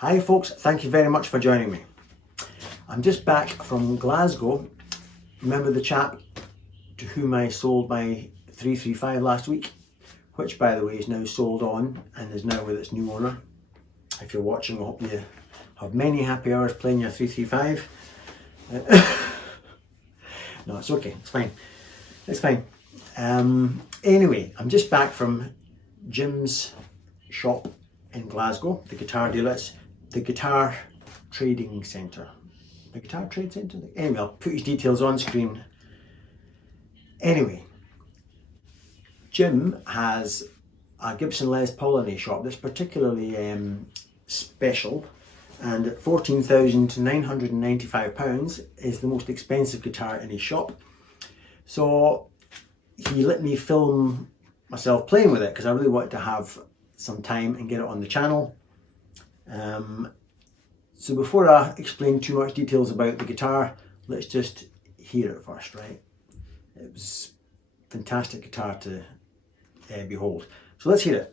Hi folks, thank you very much for joining me. I'm just back from Glasgow. Remember the chap to whom I sold my 335 last week, which by the way is now sold on and is now with its new owner. If you're watching, I hope you have many happy hours playing your 335. No, it's okay, it's fine. It's fine. Anyway, I'm just back from Jim's shop in Glasgow, the guitar dealer. It's the Guitar Trading Centre. The Guitar Trade Centre? Anyway, I'll put his details on screen. Anyway, Jim has a Gibson Les Paul in his shop that's particularly special, and at £14,995 is the most expensive guitar in his shop. So he let me film myself playing with it because I really wanted to have some time and get it on the channel. So before I explain too much details about the guitar, let's just hear it first, right? It was a fantastic guitar to behold. So let's hear it.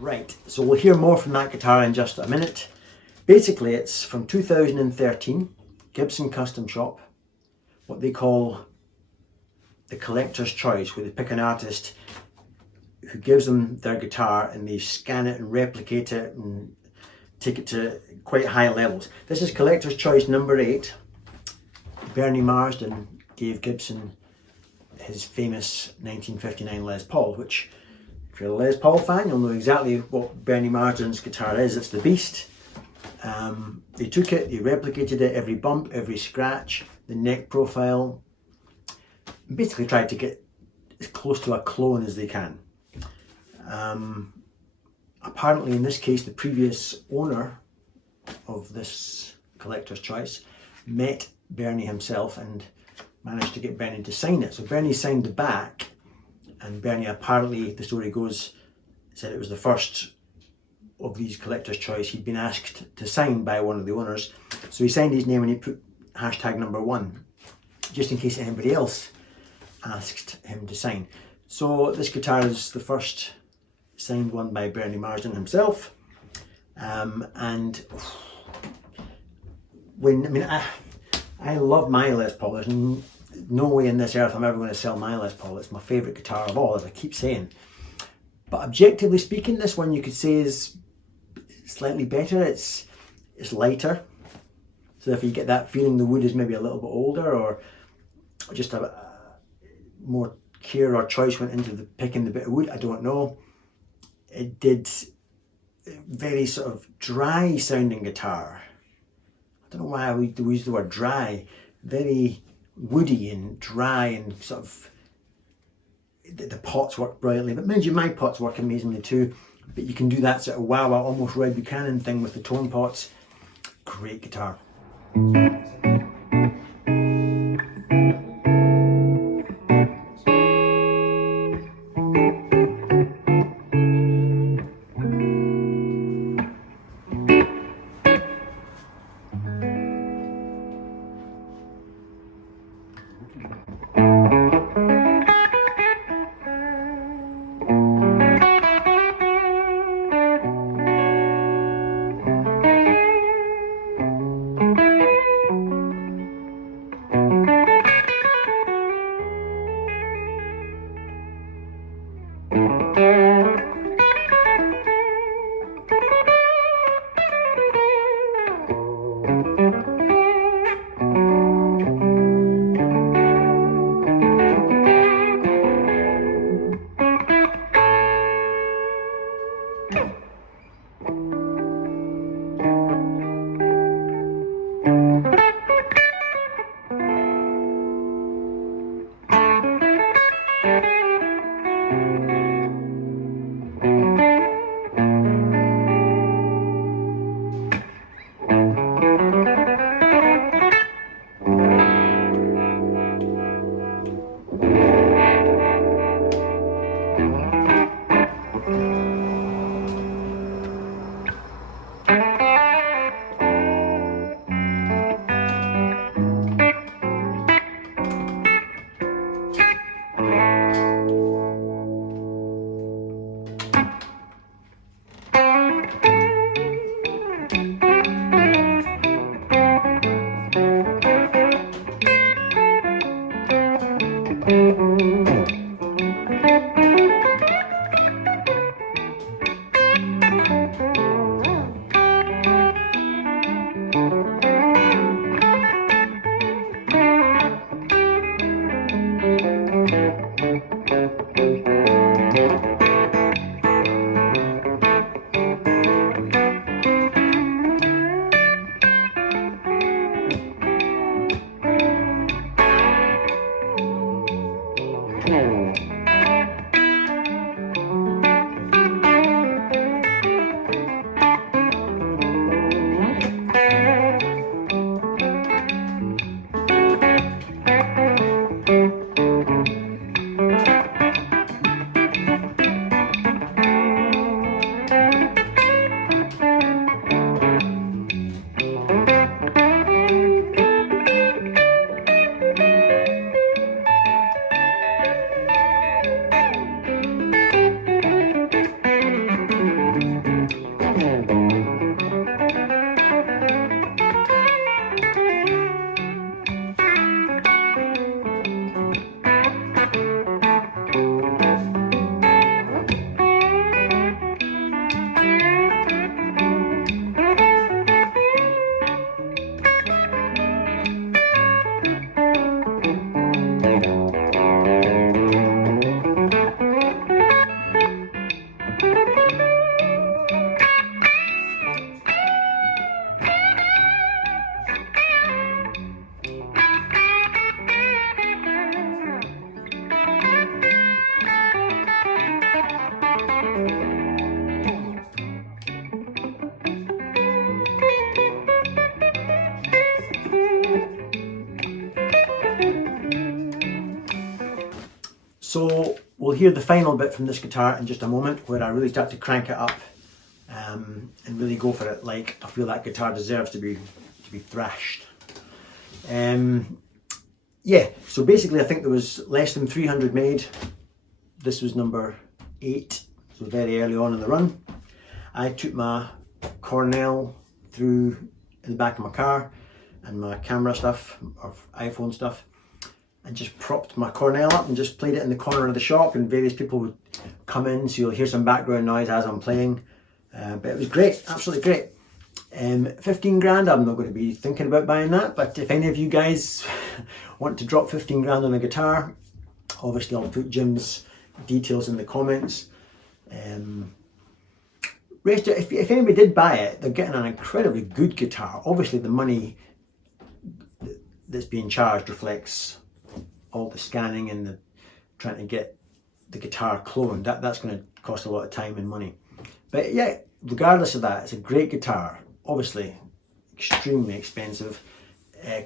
Right, so we'll hear more from that guitar in just a minute. Basically, it's from 2013, Gibson Custom Shop, what they call the collector's choice, where they pick an artist who gives them their guitar and they scan it and replicate it and take it to quite high levels. This is collector's choice number 8. Bernie Marsden gave Gibson his famous 1959 Les Paul, which, if you're a Les Paul fan, you'll know exactly what Bernie Marsden's guitar is. It's the beast. They took it, they replicated it, every bump, every scratch, the neck profile, and basically tried to get as close to a clone as they can. Apparently in this case, the previous owner of this collector's choice met Bernie himself and managed to get Bernie to sign it. So Bernie signed the back, and Bernie, apparently, the story goes, said it was the first of these collector's choice he'd been asked to sign by one of the owners. So he signed his name and he put #1, just in case anybody else asked him to sign. So this guitar is the first signed one by Bernie Marsden himself. And I love my Les Paul. There's no way in this earth I'm ever going to sell my Les Paul. It's my favourite guitar of all, as I keep saying. But objectively speaking, this one you could say is slightly better. It's lighter. So if you get that feeling the wood is maybe a little bit older, or just a more care or choice went into the picking the bit of wood, I don't know. It did very sort of dry sounding guitar. I don't know why we use the word dry. Very woody and dry, and sort of the pots work brilliantly. But mind you, my pots work amazingly too. But you can do that sort of wah-wah, almost Red Buchanan thing with the tone pots. Great guitar. hear the final bit from this guitar in just a moment, where I really start to crank it up and really go for it, like I feel that guitar deserves to be thrashed. Yeah, so basically I think there was less than 300 made. This was number 8, so very early on in the run. I took my Cornell through in the back of my car and my camera stuff, or iPhone stuff, and just propped my Cornell up and just played it in the corner of the shop, and various people would come in, so you'll hear some background noise as I'm playing. But it was great, absolutely great. 15 grand, I'm not going to be thinking about buying that, but if any of you guys want to drop 15 grand on a guitar, obviously I'll put Jim's details in the comments. If anybody did buy it, they're getting an incredibly good guitar. Obviously the money that's being charged reflects all the scanning and the trying to get the guitar cloned. That's going to cost a lot of time and money. But yeah, regardless of that, it's a great guitar. Obviously extremely expensive,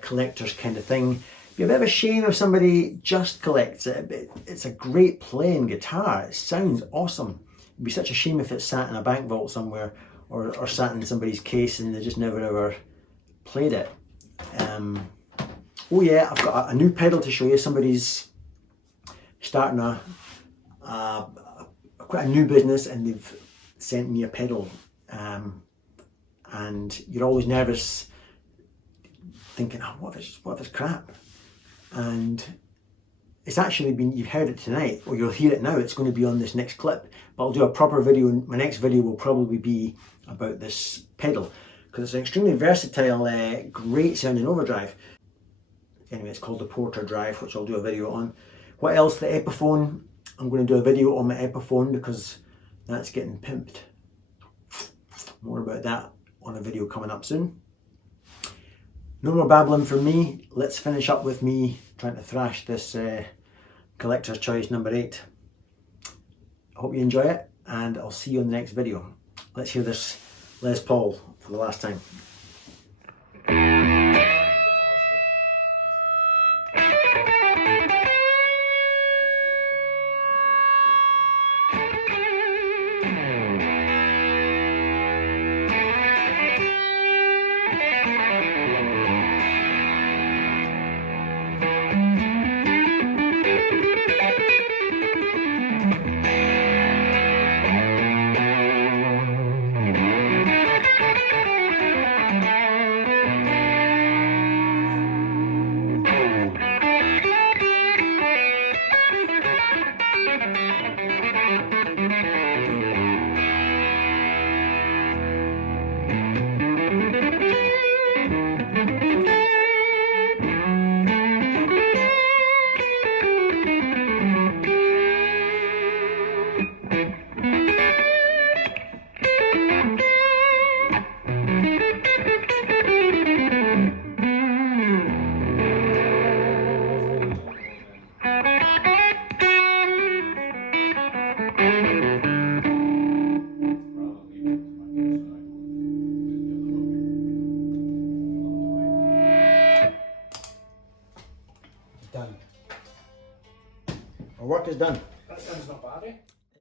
collector's kind of thing. It'd be a bit of a shame if somebody just collects it, but it's a great playing guitar. It sounds awesome. It'd be such a shame if it sat in a bank vault somewhere, or sat in somebody's case and they just never ever played it. Oh yeah, I've got a new pedal to show you. Somebody's starting quite a new business, and they've sent me a pedal. And you're always nervous, thinking, oh, what if it's crap? And it's actually been, you've heard it tonight, or you'll hear it now. It's going to be on this next clip, but I'll do a proper video. My next video will probably be about this pedal, because it's an extremely versatile, great sounding overdrive. Anyway, it's called the Porter Drive, which I'll do a video on. What else? The Epiphone. I'm going to do a video on my Epiphone, because that's getting pimped. More about that on a video coming up soon. No more babbling from me. Let's finish up with me trying to thrash this Collector's Choice number 8. I hope you enjoy it, and I'll see you in the next video. Let's hear this Les Paul for the last time. Done. Our work is done. That sounds not bad, eh?